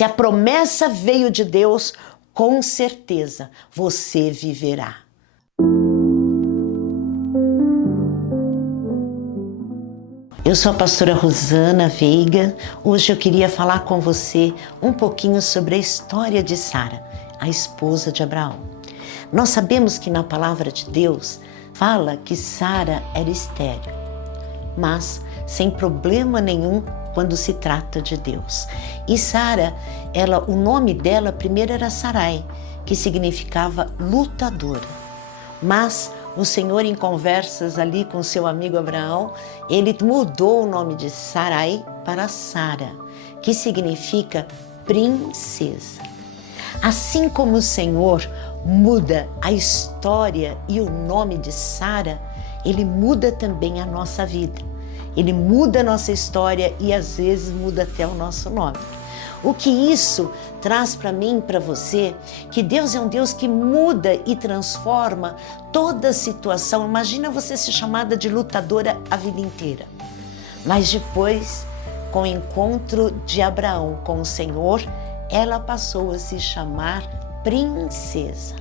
Se a promessa veio de Deus, com certeza você viverá. Eu sou a pastora Rosana Veiga. Hoje eu queria falar com você um pouquinho sobre a história de Sara, a esposa de Abraão. Nós sabemos que na palavra de Deus fala que Sara era estéril, mas sem problema nenhum quando se trata de Deus. E Sara, o nome dela primeiro era Sarai, que significava lutadora. Mas o Senhor, em conversas ali com seu amigo Abraão, ele mudou o nome de Sarai para Sara, que significa princesa. Assim como o Senhor muda a história e o nome de Sara, Ele muda também a nossa vida. Ele muda a nossa história e às vezes muda até o nosso nome. O que isso traz para mim e para você? Que Deus é um Deus que muda e transforma toda a situação. Imagina você ser chamada de lutadora a vida inteira. Mas depois, com o encontro de Abraão com o Senhor, ela passou a se chamar princesa.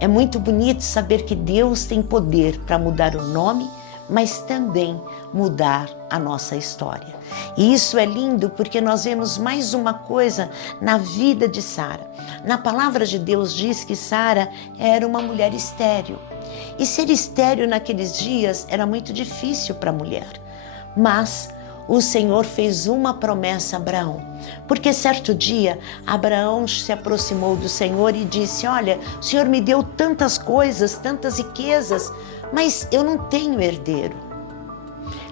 É muito bonito saber que Deus tem poder para mudar o nome, mas também mudar a nossa história. E isso é lindo porque nós vemos mais uma coisa na vida de Sara. Na palavra de Deus diz que Sara era uma mulher estéril. E ser estéril naqueles dias era muito difícil para a mulher. Mas o Senhor fez uma promessa a Abraão, porque certo dia Abraão se aproximou do Senhor e disse: olha, o Senhor me deu tantas coisas, tantas riquezas, mas eu não tenho herdeiro.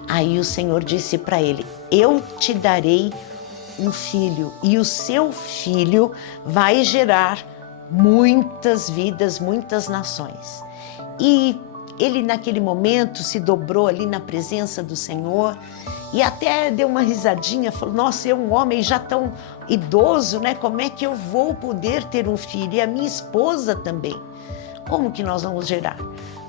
Aí o Senhor disse para ele: eu te darei um filho e o seu filho vai gerar muitas vidas, muitas nações. E ele naquele momento se dobrou ali na presença do Senhor e até deu uma risadinha, falou: nossa, eu um homem já tão idoso, né? Como é que eu vou poder ter um filho? E a minha esposa também. Como que nós vamos gerar?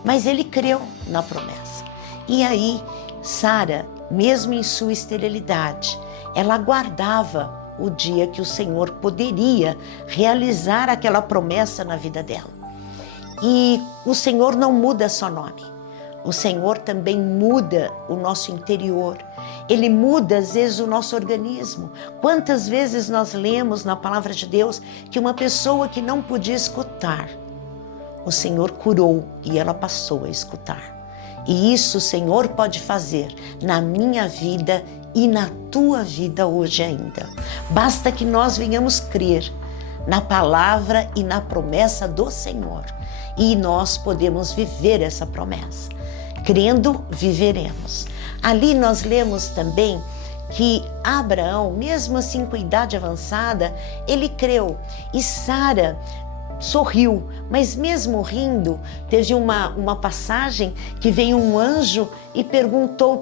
Mas ele creu na promessa. E aí, Sara, mesmo em sua esterilidade, ela aguardava o dia que o Senhor poderia realizar aquela promessa na vida dela. E o Senhor não muda só nome. O Senhor também muda o nosso interior. Ele muda, às vezes, o nosso organismo. Quantas vezes nós lemos na palavra de Deus que uma pessoa que não podia escutar, o Senhor curou e ela passou a escutar. E isso o Senhor pode fazer na minha vida e na tua vida hoje ainda. Basta que nós venhamos crer na palavra e na promessa do Senhor. E nós podemos viver essa promessa. Crendo, viveremos. Ali nós lemos também que Abraão, mesmo assim com idade avançada, ele creu. E Sara sorriu, mas mesmo rindo, teve uma passagem que veio um anjo e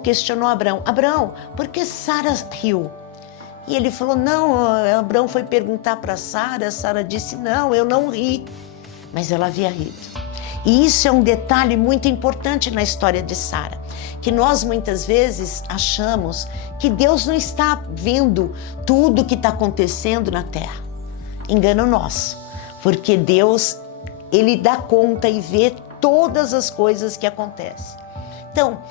questionou Abraão: Abraão, por que Sara riu? E ele falou: não, Abraão foi perguntar para Sara, Sara disse: não, eu não ri. Mas ela havia rido. E isso é um detalhe muito importante na história de Sara, que nós muitas vezes achamos que Deus não está vendo tudo o que está acontecendo na terra. Engano nosso, porque Deus, Ele dá conta e vê todas as coisas que acontecem. Então,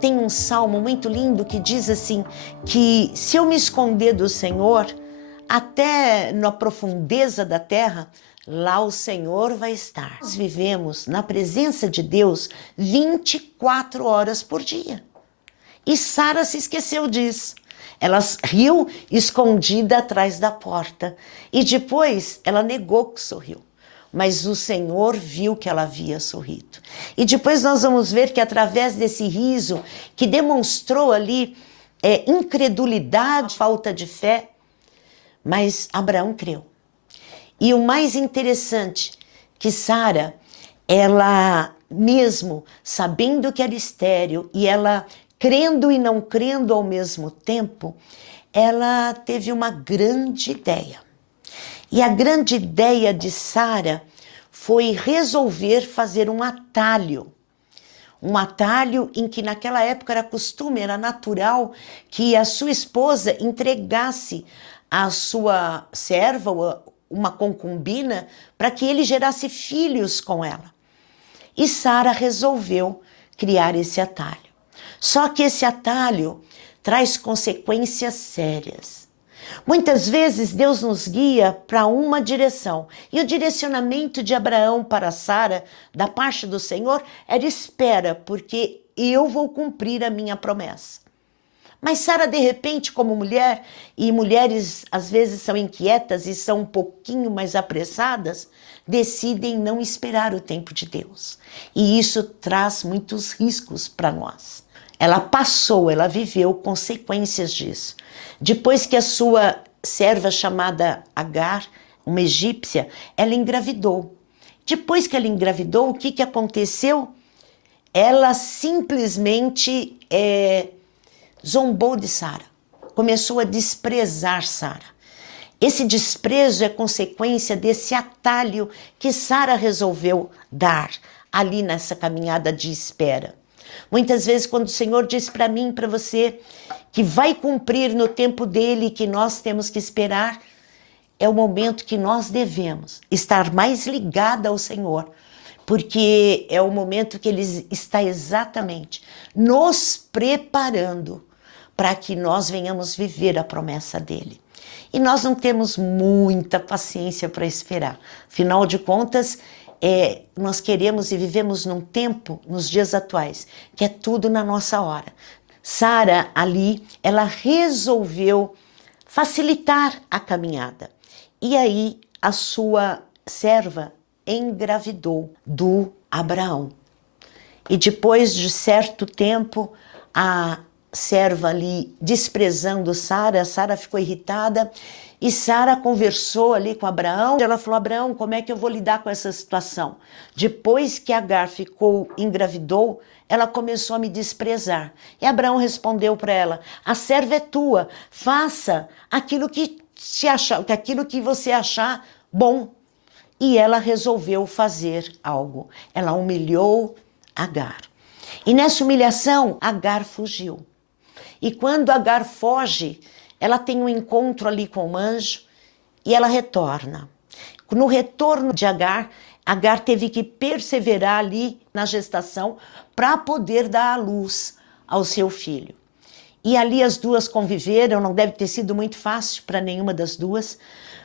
tem um salmo muito lindo que diz assim, que se eu me esconder do Senhor, até na profundeza da terra, lá o Senhor vai estar. Nós vivemos na presença de Deus 24 horas por dia. E Sara se esqueceu disso. Ela riu escondida atrás da porta. E depois ela negou que sorriu. Mas o Senhor viu que ela havia sorrido. E depois nós vamos ver que através desse riso, que demonstrou ali incredulidade, falta de fé, mas Abraão creu. E o mais interessante, que Sara, ela mesmo sabendo que era estéril e ela crendo e não crendo ao mesmo tempo, ela teve uma grande ideia. E a grande ideia de Sara foi resolver fazer um atalho. Um atalho em que naquela época era costume, era natural que a sua esposa entregasse a sua serva, uma concubina, para que ele gerasse filhos com ela. E Sara resolveu criar esse atalho. Só que esse atalho traz consequências sérias. Muitas vezes Deus nos guia para uma direção. E o direcionamento de Abraão para Sara, da parte do Senhor, era espera, porque eu vou cumprir a minha promessa. Mas Sara, de repente, como mulher, e mulheres às vezes são inquietas e são um pouquinho mais apressadas, decidem não esperar o tempo de Deus. E isso traz muitos riscos para nós. Ela viveu consequências disso. Depois que a sua serva chamada Agar, uma egípcia, ela engravidou. Depois que ela engravidou, o que aconteceu? Ela simplesmente zombou de Sara, começou a desprezar Sara. Esse desprezo é consequência desse atalho que Sara resolveu dar ali nessa caminhada de espera. Muitas vezes quando o Senhor diz para mim, para você, que vai cumprir no tempo dele, que nós temos que esperar, é o momento que nós devemos estar mais ligada ao Senhor, porque é o momento que ele está exatamente nos preparando para que nós venhamos viver a promessa dele. E nós não temos muita paciência para esperar. Afinal de contas, nós queremos e vivemos num tempo, nos dias atuais, que é tudo na nossa hora. Sara, ali, ela resolveu facilitar a caminhada. E aí, a sua serva engravidou do Abraão. E depois de certo tempo, a serva ali desprezando Sara, Sara ficou irritada e Sara conversou ali com Abraão. Ela falou: Abraão, como é que eu vou lidar com essa situação? Depois que Agar engravidou, ela começou a me desprezar. E Abraão respondeu para ela: a serva é tua, faça aquilo que você achar bom. E ela resolveu fazer algo. Ela humilhou Agar. E nessa humilhação, Agar fugiu. E quando Agar foge, ela tem um encontro ali com o anjo e ela retorna. No retorno de Agar, Agar teve que perseverar ali na gestação para poder dar à luz ao seu filho. E ali as duas conviveram, não deve ter sido muito fácil para nenhuma das duas,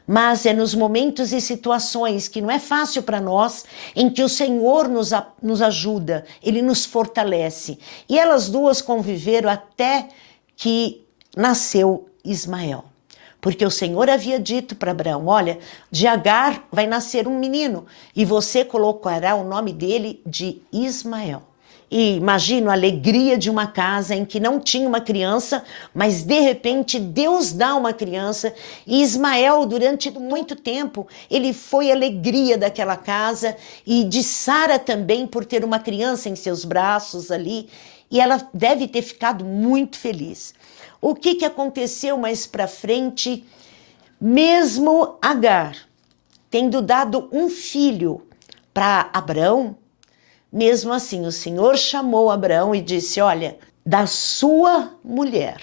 mas é nos momentos e situações que não é fácil para nós, em que o Senhor nos ajuda, Ele nos fortalece. E elas duas conviveram até que nasceu Ismael. Porque o Senhor havia dito para Abraão: olha, de Agar vai nascer um menino e você colocará o nome dele de Ismael. E imagino a alegria de uma casa em que não tinha uma criança, mas de repente Deus dá uma criança. E Ismael, durante muito tempo, ele foi a alegria daquela casa, e de Sara também, por ter uma criança em seus braços ali. E ela deve ter ficado muito feliz. O que aconteceu mais para frente? Mesmo Agar tendo dado um filho para Abraão, mesmo assim o Senhor chamou Abraão e disse: olha, da sua mulher,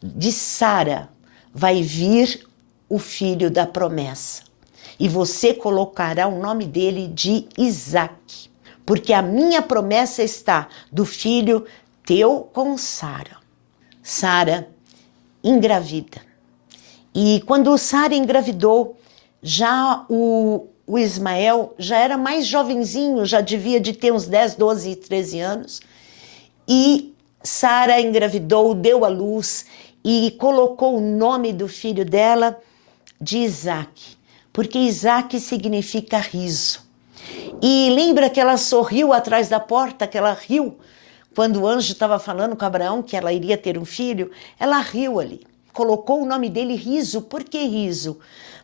de Sara, vai vir o filho da promessa. E você colocará o nome dele de Isaque, porque a minha promessa está do filho teu com Sara. Sara engravida. E quando Sara engravidou, já o Ismael já era mais jovenzinho, já devia de ter uns 10, 12, 13 anos. E Sara engravidou, deu à luz e colocou o nome do filho dela de Isaque, porque Isaque significa riso. E lembra que ela sorriu atrás da porta, que ela riu quando o anjo estava falando com Abraão que ela iria ter um filho? Ela riu ali, colocou o nome dele Riso. Por que Riso?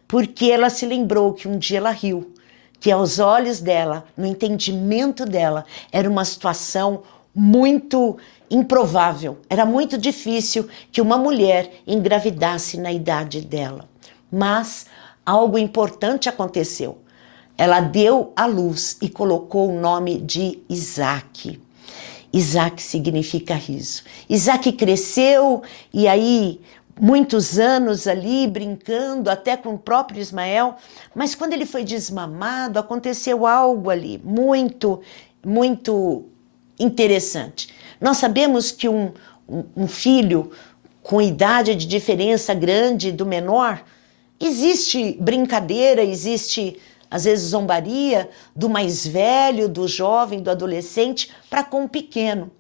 Porque ela se lembrou que um dia ela riu, que aos olhos dela, no entendimento dela, era uma situação muito improvável. Era muito difícil que uma mulher engravidasse na idade dela. Mas algo importante aconteceu. Ela deu à luz e colocou o nome de Isaque. Isaque significa riso. Isaque cresceu e aí muitos anos ali brincando até com o próprio Ismael, mas quando ele foi desmamado, aconteceu algo ali muito, muito interessante. Nós sabemos que um filho com idade de diferença grande do menor, existe brincadeira, existe às vezes zombaria do mais velho, do jovem, do adolescente para com o pequeno.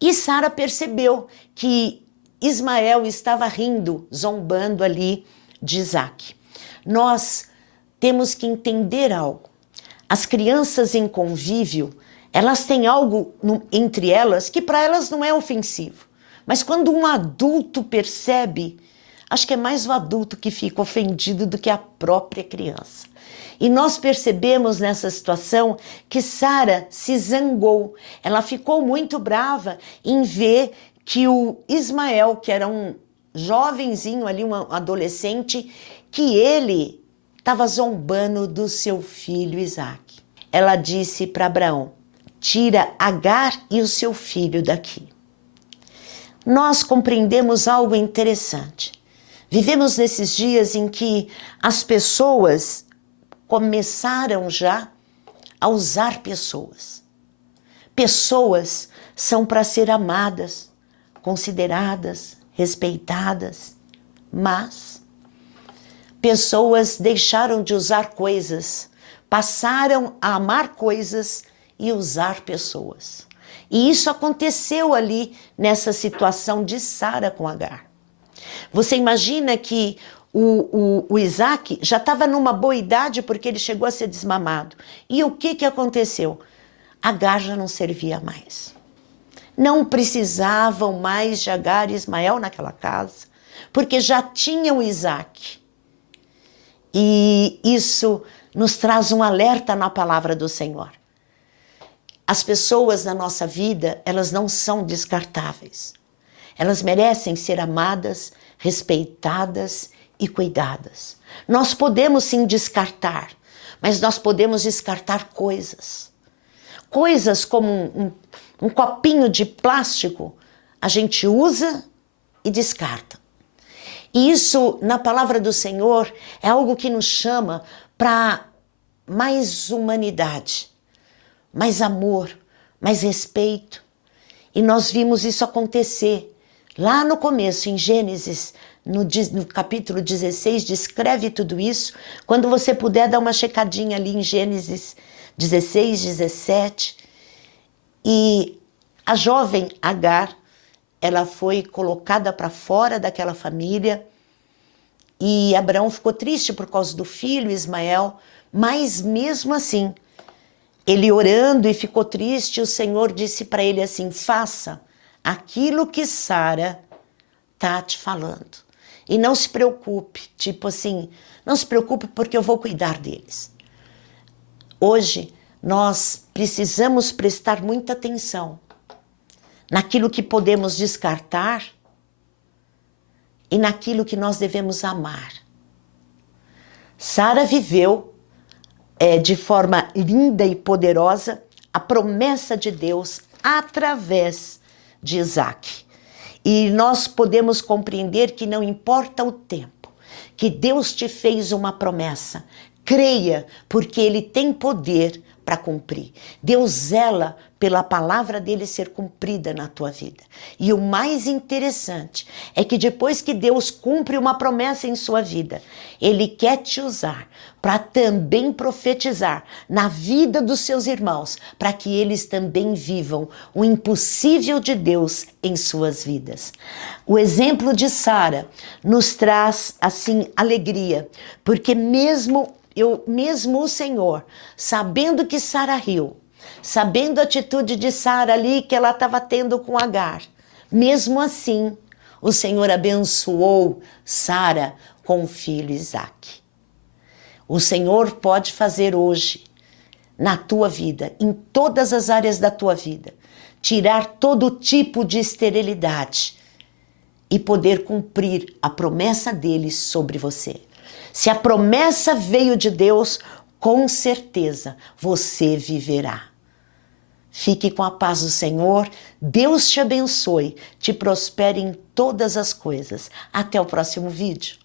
E Sara percebeu que Ismael estava rindo, zombando ali de Isaac. Nós temos que entender algo. As crianças em convívio, elas têm algo entre elas que para elas não é ofensivo. Mas quando um adulto percebe, acho que é mais o adulto que fica ofendido do que a própria criança. E nós percebemos nessa situação que Sara se zangou. Ela ficou muito brava em ver que o Ismael, que era um jovenzinho ali, um adolescente, que ele estava zombando do seu filho Isaac. Ela disse para Abraão: tira Agar e o seu filho daqui. Nós compreendemos algo interessante. Vivemos nesses dias em que as pessoas começaram já a usar pessoas. Pessoas são para ser amadas, consideradas, respeitadas, mas pessoas deixaram de usar coisas, passaram a amar coisas e usar pessoas. E isso aconteceu ali nessa situação de Sara com Agar. Você imagina que o Isaac já estava numa boa idade porque ele chegou a ser desmamado. E o que aconteceu? Agar já não servia mais. Não precisavam mais de Agar e Ismael naquela casa, porque já tinham Isaac. E isso nos traz um alerta na palavra do Senhor. As pessoas na nossa vida, elas não são descartáveis. Elas merecem ser amadas, respeitadas e cuidadas. Nós podemos sim descartar, mas nós podemos descartar coisas. Coisas como um copinho de plástico, a gente usa e descarta. E isso, na palavra do Senhor, é algo que nos chama para mais humanidade, mais amor, mais respeito. E nós vimos isso acontecer lá no começo, em Gênesis, no capítulo 16, descreve tudo isso. Quando você puder dar uma checadinha ali em Gênesis 16, 17. E a jovem Agar, ela foi colocada para fora daquela família. E Abraão ficou triste por causa do filho Ismael, mas mesmo assim, ele orando e ficou triste, o Senhor disse para ele assim: faça aquilo que Sara está te falando. E não se preocupe, tipo assim, não se preocupe porque eu vou cuidar deles. Hoje, nós precisamos prestar muita atenção naquilo que podemos descartar e naquilo que nós devemos amar. Sara viveu de forma linda e poderosa a promessa de Deus através de Isaac. E nós podemos compreender que não importa o tempo, que Deus te fez uma promessa, creia, porque Ele tem poder para cumprir. Deus zela pela palavra dele ser cumprida na tua vida. E o mais interessante é que depois que Deus cumpre uma promessa em sua vida, Ele quer te usar para também profetizar na vida dos seus irmãos, para que eles também vivam o impossível de Deus em suas vidas. O exemplo de Sara nos traz, assim, alegria, porque mesmo o Senhor, sabendo que Sara riu, sabendo a atitude de Sara ali que ela estava tendo com Agar, mesmo assim, o Senhor abençoou Sara com o filho Isaac. O Senhor pode fazer hoje, na tua vida, em todas as áreas da tua vida, tirar todo tipo de esterilidade e poder cumprir a promessa dele sobre você. Se a promessa veio de Deus, com certeza você viverá. Fique com a paz do Senhor, Deus te abençoe, te prospere em todas as coisas. Até o próximo vídeo.